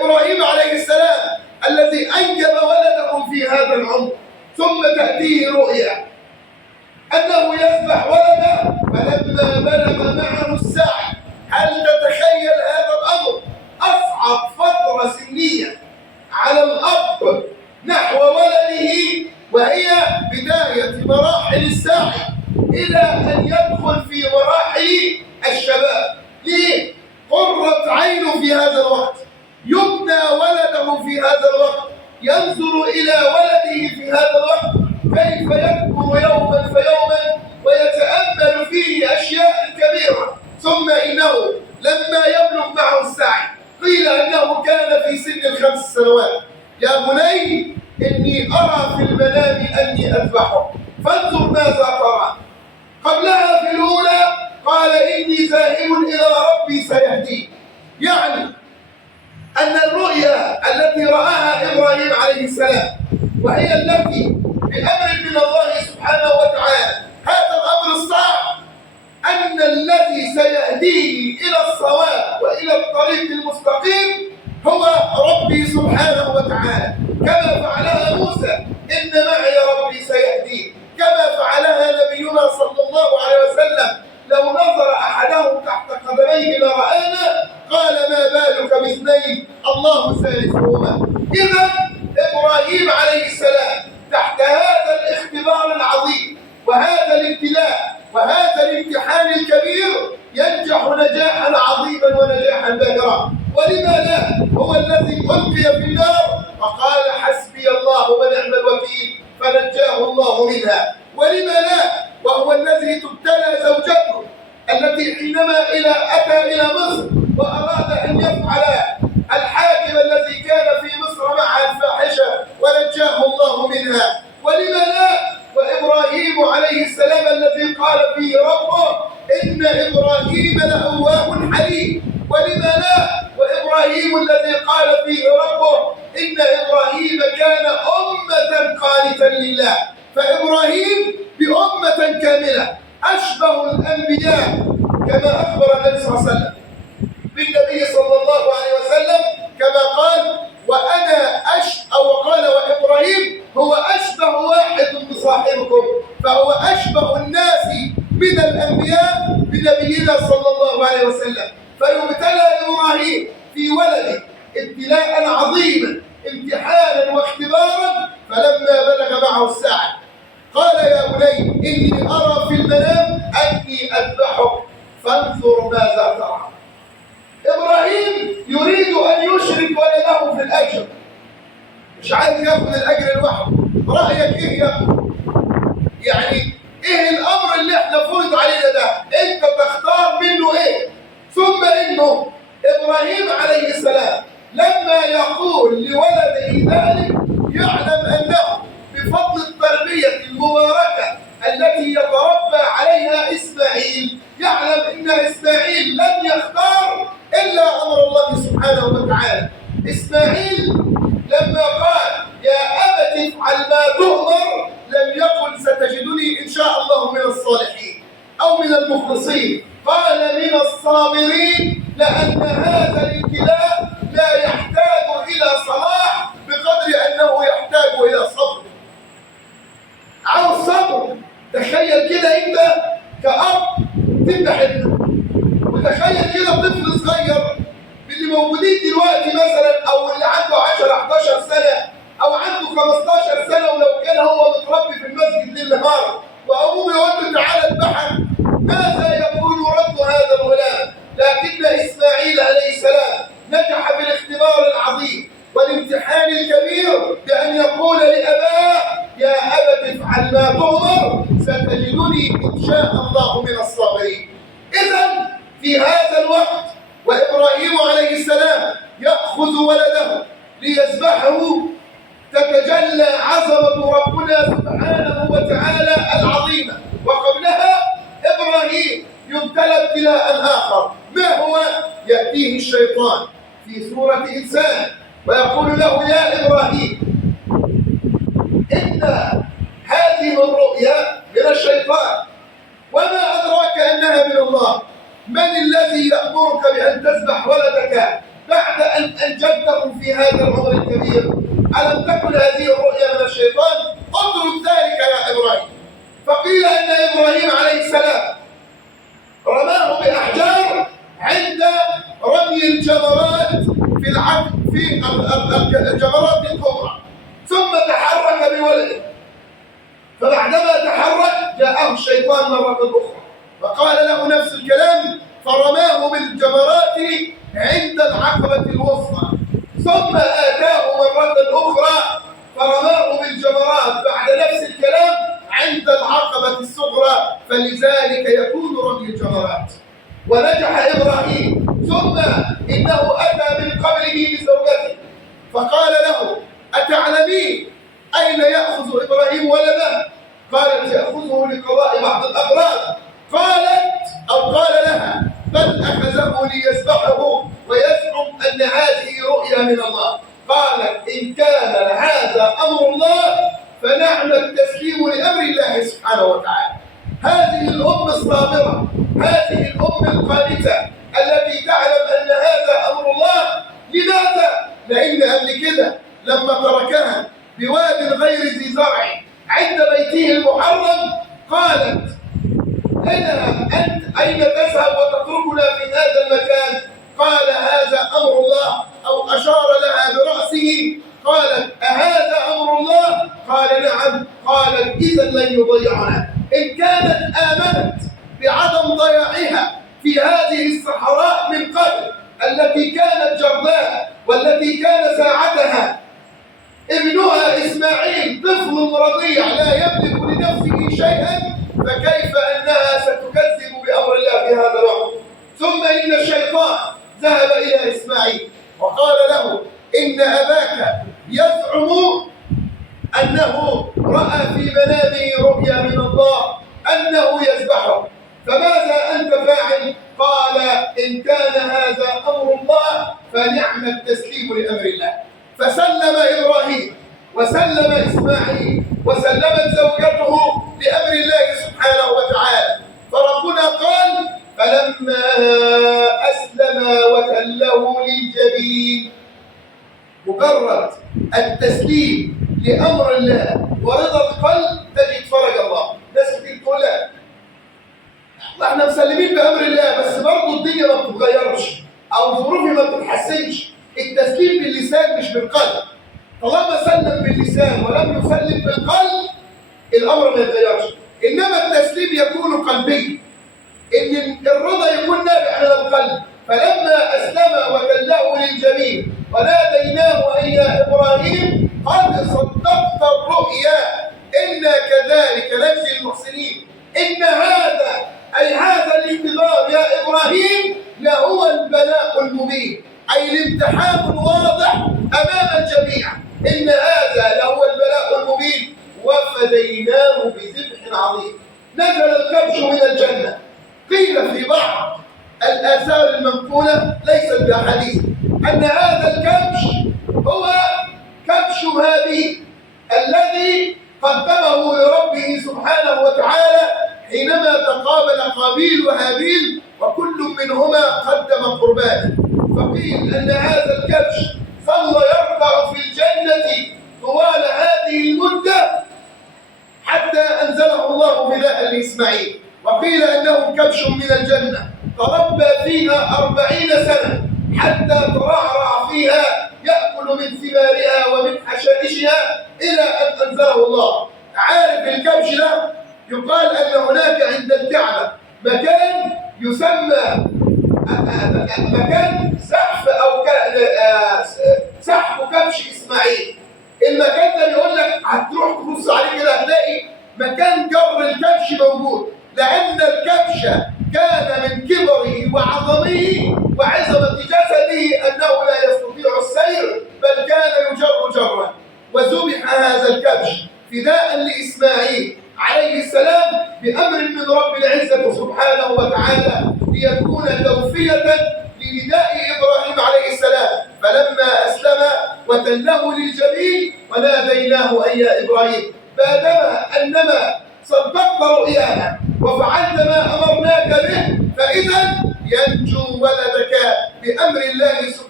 إبراهيم عليه السلام الذي أنجب ولده في هذا العمر، ثم تأتيه رؤيا أنه يذبح ولده فلما بلغ معه السعي. هل تتخيل هذا الأمر؟ أصعب فترة سنية على الأب نحو ولده، وهي بداية مراحل السعي إلى أن يدخل في مراحل الشباب. ليه؟ قرة عينه في هذا الوقت، يبنى ولده في هذا الوقت، ينظر إلى ولده في هذا الوقت كيف يكبر يوما فيوما ويتأمل فيه أشياء كبيرة. ثم إنه لما يبلغ معه السعي قيل أنه كان في سن 5 سنوات. يا بني إني أرى في المنام أني أذبحه فانظر ماذا ترى. قبلها في الأولى قال إني ذاهب إلى ربي سيهديه، يعني أن الرؤيا التي رآها إبراهيم عليه السلام وهي التي بأمر من الله سبحانه وتعالى هذا الأمر الصعب، أن الذي سيهديه إلى الصواب وإلى الطريق المستقيم هو ربي سبحانه وتعالى، كما فعلها موسى إن معي ربي سيهديه، كما فعلها نبينا صلى الله عليه وسلم لو نظر أحدهم تحت قدميه لرآنا قال ما بالك باثنين الله ثالثهما. إذا إبراهيم عليه السلام تحت هذا الاختبار العظيم وهذا الابتلاء وهذا الامتحان الكبير ينجح نجاحا عظيما ونجاحا باهرا. ولما لا؟ هو الذي ألقي في النار وقال حسبي الله ونعم الوكيل فنجاه الله منها. ولما لا؟ وهو الذي تبتلى زوجته التي حينما أتى إلى مصر وأراد أن يفعل الحاكم الذي كان في مصر معها الفاحشة ونجاه الله منها. ولما لا؟ وإبراهيم عليه السلام الذي قال فيه ربه إن إبراهيم لأواه حليم. ولما لا؟ وإبراهيم الذي قال فيه ربه إن إبراهيم كان أمة قانتا لله. فإبراهيم بأمة كاملة أشبه الأنبياء كما أخبر النبي صلى الله عليه وسلم بالنبي صلى الله عليه وسلم كما قال وقال وإبراهيم هو أشبه واحد بصاحبكم، فهو أشبه الناس من الأنبياء بنبينا صلى الله عليه وسلم. فيبتلى إبراهيم في ولده ابتلاء عظيما امتحانا واختبارا، فلما بلغ معه السعي قال يا بني إني أرى في المنام أني أذبحك فانظر ماذا ترى. إبراهيم يريد أن يشرك ولده في الأجر، مش عايز ياخذ الأجر لوحده. رأيك إيه يا ابني؟ يعني إيه الأمر اللي إحنا فرض علينا ده؟ أنت تختار منه إيه؟ ثم إنه إبراهيم عليه السلام لما يقول لولده ذلك يعلم أنه بفضل التربية المباركة التي يتربى عليها إسماعيل، يعلم أن إسماعيل لم يختار إلا أمر الله سبحانه وتعالى. إسماعيل لما قال يا أبت افعل ما تؤمر لم يقل ستجدني إن شاء الله من الصالحين أو من المخلصين، قال من الصابرين، لأن هذا الابتلاء لا يحتاج إلى صلاح بقدر أنه يحتاج إلى صبر. عاوز صبر. تخيل كده أنت كأب تذبح ابنك، وتخيل كده طفل صغير اللي موجودين دلوقتي مثلا أو اللي عنده 10 11 سنة أو عنده 15 سنة، ولو كان هو متربي في المسجد ليل نهار وأبوه يقول له تعالى اذبحك، ماذا يقول رب هذا الغلام؟ لكن إسماعيل عليه السلام نجح بالاختبار العظيم والامتحان الكبير بأن يقول لأباه يا أبت افعل ما تؤمر ستجدني إن شاء الله من الصابرين. إذن في هذا الوقت وإبراهيم عليه السلام يأخذ ولده ليذبحه تتجلى عظمة ربنا سبحانه وتعالى العظيمة. وقبلها إبراهيم يبتلى ابتلاء آخر، ما هو؟ يأتيه الشيطان في صورة إنسان ويقول له يا إبراهيم إن هذه الرؤيا من الشيطان وما أدراك أنها من الله، من الذي يأمرك بأن تذبح ولدك بعد أن أنجبته في هذا العمر الكبير، ألم تكن هذه الرؤيا من الشيطان؟ اترك ذلك يا إبراهيم. فقيل أن إبراهيم عليه السلام رماه بأحجار عند رمي الجمرات في الجمرات الكبرى، ثم تحرك بولده. فبعدما تحرك جاءه الشيطان مرة أخرى وقال له نفس الكلام، فرماه بالجمرات عند العقبة الوسطى، ثم آتاه مرة أخرى فرماه بالجمرات بعد نفس الكلام عند العقبة الصغرى، فلذلك يكون رمي الجمرات. ونجح إبراهيم. ثم إنه أتى من قبله لزوجته فقال له: أتعلمين أين يأخذ إبراهيم ولده؟ قالت: يأخذه لقضاء بعض الأغراض. قال لها: بل أخذه ليذبحه ويزعم أن هذه رؤيا من الله. قالت: إن كان هذا أمر الله فنعم التسليم لأمر الله سبحانه وتعالى. هذه الأم الصابرة، هذه الأم القانتة التي تعلم أن هذا أمر الله. لماذا؟ لأن قبل كده لما تركها بواد غير ذي زرع عند بيته المحرم قالت: أنت أين تذهب وتتركنا في هذا المكان؟ قال: هذا أمر الله، أو أشار لها برأسه. قالت: أهذا أمر الله؟ قال: نعم. قالت: إذا لن يضيعنا. إن كانت آمنت بعدم ضياعها في هذه الصحراء من قبل التي كانت جرداء، والتي كان ساعتها ابنها إسماعيل طفل رضيع لا يملك لنفسه شيئا، فكيف أنها ستكذب بأمر الله في هذا الوقت؟ ثم إن الشيطان ذهب إلى إسماعيل وقال له: إن أباك يزعم أنه رأى في منامه رؤيا من الله أنه يذبحه، فماذا أنت فاعل؟ قال: إن كان هذا أمر الله فنعم التسليم لأمر الله. فسلم إبراهيم وسلم إسماعيل وسلمت زوجته لأمر الله سبحانه وتعالى. فربنا قال: فلما أسلم وتله للجبين. مجرد التسليم لأمر الله ورضا القلب تجد فرج الله. ناس كتير تقول: احنا مسلمين بأمر الله بس برضه الدنيا ما بتتغيرش أو ظروفي ما بتتحسنش. التسليم باللسان مش بالقلب. طالما سلم باللسان ولم يسلم بالقلب الأمر ما يتغيرش. إنما التسليم يكون قلبي، إن الرضا يكون نابع من القلب. فلما أسلم وتله للجبين وناديناه أن يا إبراهيم قد صدقت الرؤيا إنا كذلك نجزي المحسنين. إن هذا أي هذا الاختبار يا إبراهيم لهو البلاء المبين، أي الامتحان الواضح أمام الجميع. إن هذا لهو البلاء المبين وفديناه بذبح عظيم. نزل الكبش من الجنة. قيل في بعض الآثار المنقولة ليست بأحاديث أن هذا الكبش هو كبش هابيل الذي قدمه لربه سبحانه وتعالى حينما تقابل قابيل وهابيل وكل منهما قدم قربانا. فقيل أن هذا الكبش ظل يركع في الجنة طوال هذه المدة حتى أنزله الله فداء لإسماعيل. وقيل أنه كبش من الجنة تربى فيها 40 سنة حتى ترعرع فيها يأكل من ثمارها ومن حشائشها إلى أن أنزله الله. عارف الكبش ده؟ يقال أن هناك عند الكعبة مكان يسمى مكان سحف أو سحف كبش إسماعيل. المكان ده بيقول لك هتروح تبص عليه كده هتلاقي مكان جبر الكبش موجود، لأن الكبش كان من كبره وعظمه وعظمة جسده أنه لا يستطيع السير بل كان يجر جرا. وذبح هذا الكبش فداء لإسماعيل عليه السلام بأمر من رب العزة سبحانه وتعالى ليكون توفية لنداء إبراهيم عليه السلام. فلما أسلم وتله للجبين وناديناه أي يا إبراهيم، بعدما أنما صدقت رؤيانا وفعلت ما أمرناك به فإذا ينجو ولدك بأمر الله سبحانه